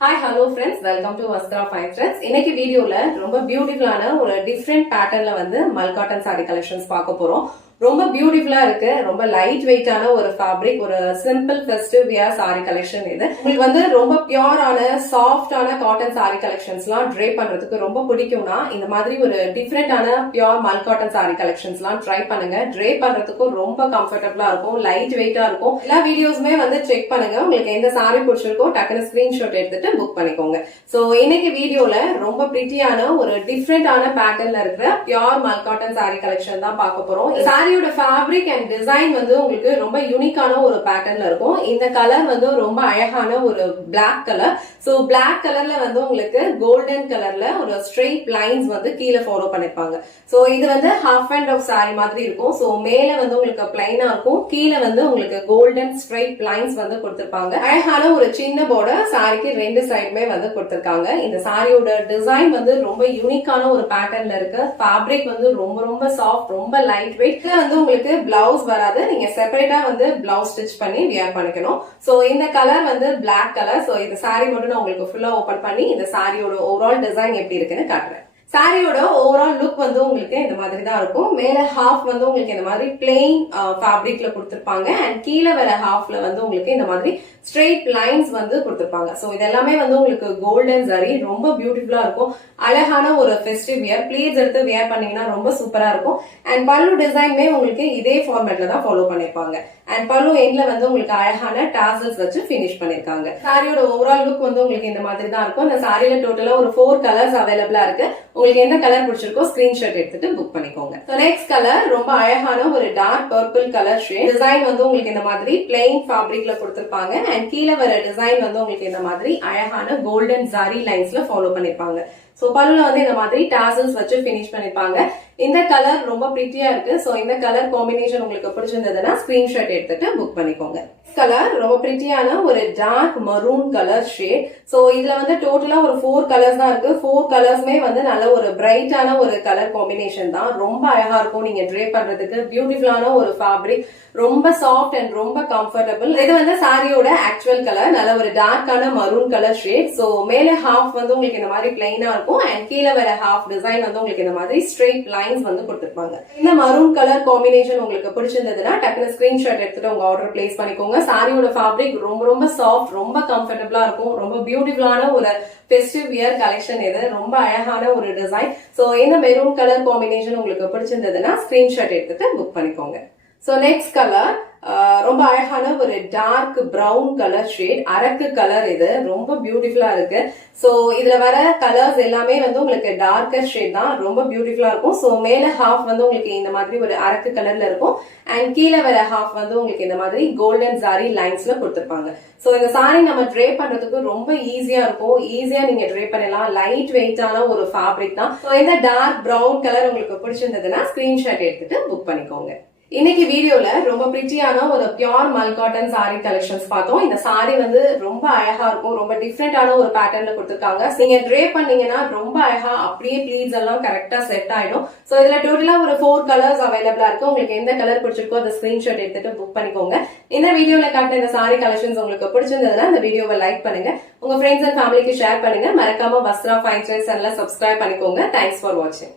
Hi, hello friends. Welcome to Vastra Fine Friends. இன்னைக்கு வீடியோல ரொம்ப பியூட்டிஃபுல்லான ஒரு டிஃப்ரெண்ட் பேட்டர்ன்ல வந்து மல் காட்டன் சாரி கலெக்ஷன்ஸ் பார்க்க போறோம். ரொம்ப பியூட்டிஃபுல்லா இருக்கு. ரொம்ப லைட் வெயிட்டான ஒரு ஃபேப்ரிக், ஒரு simple festive wear sorry collection இது. உங்களுக்கு வந்து ரொம்ப பியூரான சாஃப்டான காட்டன் சாரி கலெக்ஷன்ஸ்லாம் ட்ரை பண்றதுக்கு ரொம்ப பிடிக்கும்னா இந்த மாதிரி ஒரு டிஃப்ரெண்டான பியூர் மல் காட்டன் சாரி கலெக்ஷன்ஸ்லாம் ட்ரை பண்ணுங்க. ட்ரை பண்றதுக்கும் ரொம்ப கம்ஃபர்டபுளா இருக்கும், லைட் வெயிட்டா இருக்கும். எல்லா வீடியோஸுமே வந்து செக் பண்ணுங்க. உங்களுக்கு எந்த சாரி பிடிச்சிருக்கோ டக்குனு ஸ்கிரீன்ஷாட் எடுத்துட்டு புக் பண்ணிக்கோங்க. சோ இன்னைக்கு வீடியோல ரொம்ப பிரிட்டியான ஒரு டிஃப்ரெண்டான பேட்டர்ன்ல இருக்கிற பியூர் மல் காட்டன் சாரி கலெக்ஷன் தான் பார்க்க போறோம். சாரியோட ஃபேப்ரிக் அண்ட் டிசைன் வந்து உங்களுக்கு ரொம்ப யூனிக்கான ஒரு பேட்டர்ன்ல இருக்கும். இந்த கலர் வந்து ரொம்ப அழகான ஒரு பிளாக் கலர். சோ பிளாக் கலர்ல வந்து உங்களுக்கு கோல்டன் கலர்ல ஒரு ஸ்ட்ரெயிட் லைன்ஸ் வந்து கீழே ஃபாலோ பண்ணிருப்பாங்க. சோ இது வந்து ஹாஃப் அண்ட் ஆஃப் சாரி மாதிரி இருக்கும். சோ மேல வந்து உங்களுக்கு பிளைனா இருக்கும், கீழே வந்து உங்களுக்கு கோல்டன் ஸ்ட்ரெயிட் லைன்ஸ் வந்து கொடுத்திருப்பாங்க. அழகான ஒரு சின்ன பார்டர் சாரிக்கு ரெண்டு சைடுமே வந்து கொடுத்திருக்காங்க. இந்த சாரியோட டிசைன் வந்து ரொம்ப யூனிக்கான ஒரு பேட்டர்ன்ல இருக்கு. ஃபேப்ரிக் வந்து ரொம்ப ரொம்ப சாஃப்ட், ரொம்ப லைட் வெயிட். வந்து உங்களுக்கு பிளவுஸ் வராது, நீங்க செப்பரேட்டா வந்து பிளவுஸ் ஸ்டிச் பண்ணி வியர் பண்ணிக்கணும். சோ இந்த கலர் வந்து பிளாக் கலர். சோ இந்த சாரி மட்டும் நான் உங்களுக்கு ஃபுல்லா ஓபன் பண்ணி இந்த சாரியோட ஓவரால் டிசைன் எப்படி இருக்குன்னு காட்டுறேன். சாரியோட ஓவரால் லுக் வந்து உங்களுக்கு இந்த மாதிரி தான் இருக்கும். மேல ஹாஃப் வந்து உங்களுக்கு இந்த மாதிரி பிளெயின் ஃபேப்ரிக்ல கொடுத்திருப்பாங்க அண்ட் கீழே வர ஹாஃப்ல வந்து உங்களுக்கு இந்த மாதிரி ஸ்ட்ரெயிட் லைன்ஸ் வந்து கொடுத்திருப்பாங்க. சோ இது எல்லாமே வந்து உங்களுக்கு கோல்டன் ஜரி, ரொம்ப பியூட்டிஃபுல்லா இருக்கும். அழகான ஒரு ஃபெஸ்டிவ் வியர், ப்ளீட்ஸ் எடுத்து வியர் பண்ணீங்கன்னா ரொம்ப சூப்பரா இருக்கும். அண்ட் பல்லு டிசைனுமே உங்களுக்கு இதே ஃபார்மேட்ல தான் ஃபாலோ பண்ணிருப்பாங்க. அண்ட் பல்லு எண்ட்ல வந்து உங்களுக்கு அழகான டாசல்ஸ் வச்சு பினிஷ் பண்ணிருக்காங்க. சாரியோட ஓவரால் லுக் வந்து உங்களுக்கு இந்த மாதிரி தான் இருக்கும். இந்த சாரியில டோட்டலா ஒரு 4 கலர்ஸ் அவைலபிளா இருக்கு. உங்களுக்கு எந்த கலர் பிடிச்சிருக்கோ ஸ்கிரீன்ஷாட் எடுத்துட்டு புக் பண்ணிக்கோங்க. நெக்ஸ்ட் கலர் ரொம்ப அழகான ஒரு dark purple colour shade. Design வந்து உங்களுக்கு இந்த மாதிரி பிளெயின் ஃபேப்ரிக்ல கொடுத்திருப்பாங்க அண்ட் கீழே வர டிசைன் வந்து உங்களுக்கு இந்த மாதிரி அழகான கோல்டன் ஜரி லைன்ஸ்ல ஃபாலோ பண்ணிருப்பாங்க. சோ பல்லுல வந்து இந்த மாதிரி டாசல்ஸ் வச்சு பினிஷ் பண்ணிருப்பாங்க. இந்த கலர் ரொம்ப பிரிட்டியா இருக்கு. சோ இந்த கலர் காம்பினேஷன் உங்களுக்கு பிடிச்சிருந்ததுன்னா ஸ்கிரீன்ஷாட் எடுத்துட்டு புக் பண்ணிக்கோங்க. கலர் ரொம்ப பிரிட்டியான ஒரு dark maroon colour shade. So இதுல வந்து டோட்டலா ஒரு 4 கலர்ஸ் தான் இருக்கு. 4 கலர்ஸ்மே வந்து நல்ல ஒரு பிரைட்டான ஒரு கலர் காம்பினேஷன் தான். ரொம்ப அழகா இருக்கும் நீங்க ட்ரே பண்றதுக்கு. பியூட்டிஃபுல்லான ஒரு ஃபேப்ரிக், ரொம்ப சாஃப்ட் அண்ட் ரொம்ப கம்ஃபர்டபுள். இது வந்து சாரியோட ஆக்சுவல் கலர், நல்ல ஒரு டார்க்கான மரூன் கலர் ஷேட். சோ மேல ஹாஃப் வந்து உங்களுக்கு இந்த மாதிரி பிளைனா இருக்கும் அண்ட் கீழே வர ஹாஃப் டிசைன் வந்து உங்களுக்கு இந்த மாதிரி ஸ்ட்ரெயிட் லைன்ஸ் வந்து கொடுத்திருப்பாங்க. இந்த மரூன் கலர் காம்பினேஷன் உங்களுக்கு பிடிச்சிருந்ததுன்னா டக்குனு ஸ்கிரீன்ஷாட் எடுத்துட்டு உங்க ஆர்டர் பிளேஸ் பண்ணிக்கோங்க. சாரியோட ஃபேப்ரிக் ரொம்ப ரொம்ப சாஃப்ட், ரொம்ப கம்ஃபர்டபுளா இருக்கும். ரொம்ப பியூட்டிஃபுல்லான ஒரு ஃபெஸ்டிவ் வியர் கலெக்ஷன் இது. ரொம்ப அழகான ஒரு டிசைன். சோ இந்த மெரூன் கலர் காம்பினேஷன் உங்களுக்கு பிடிச்சிருந்ததுன்னா ஸ்கிரீன்ஷாட் எடுத்துட்டு புக் பண்ணிக்கோங்க. சோ நெக்ஸ்ட் கலர் ரொம்ப அழகான ஒரு டார்க் பிரவுன் கலர் ஷேட், அரக்கு கலர். இது ரொம்ப பியூட்டிஃபுல்லா இருக்கு. சோ இதுல வர கலர்ஸ் எல்லாமே வந்து உங்களுக்கு டார்க்கர் ஷேட் தான், ரொம்ப பியூட்டிஃபுல்லா இருக்கும். சோ மேல ஹாஃப் வந்து உங்களுக்கு இந்த மாதிரி ஒரு அரக்கு கலர்ல இருக்கும் அண்ட் கீழே வர ஹாஃப் வந்து உங்களுக்கு இந்த மாதிரி கோல்டன் ஜாரி லைன்ஸ்ல கொடுத்திருப்பாங்க. சோ இந்த சாரி நம்ம ட்ரே பண்றதுக்கு ரொம்ப ஈஸியா இருக்கும். ஈஸியா நீங்க ட்ரே பண்ணலாம். லைட் வெயிட்டான ஒரு ஃபேப்ரிக் தான். சோ இந்த டார்க் பிரவுன் கலர் உங்களுக்கு பிடிச்சிருந்ததுன்னா ஸ்கிரீன்ஷாட் எடுத்துட்டு புக் பண்ணிக்கோங்க. இன்னைக்கு வீடியோல ரொம்ப பிரிட்டியான ஒரு பியூர் மல் காட்டன் சாரி கலெக்ஷன்ஸ் பார்த்தோம். இந்த சாரி வந்து ரொம்ப அழகா இருக்கும். ரொம்ப டிஃப்ரெண்டான ஒரு பேட்டர்ன்ல கொடுத்திருக்காங்க. நீங்க ட்ரே பண்ணீங்கன்னா ரொம்ப அழகா அப்படியே ப்ளீட்ஸ் எல்லாம் கரெக்டா செட் ஆயிடும். சோ இதுல டோட்டலா ஒரு 4 கலர்ஸ் அவைலபிளா இருக்கு. உங்களுக்கு எந்த கலர் பிடிச்சிருக்கோ அதை ஸ்கிரீன்ஷாட் எடுத்துட்டு புக் பண்ணிக்கோங்க. இந்த வீடியோல காட்டின இந்த சாரி கலெக்ஷன்ஸ் உங்களுக்கு பிடிச்சிருந்ததுன்னா இந்த வீடியோவை லைக் பண்ணுங்க, உங்க ஃப்ரெண்ட்ஸ் அண்ட் ஃபேமிலிக்கு ஷேர் பண்ணுங்க. மறக்காம வஸ்த்ரா ஃபைன் சேனலை சப்ஸ்கிரைப் பண்ணிக்கோங்க. தேங்க்ஸ் ஃபார் வாட்சிங்.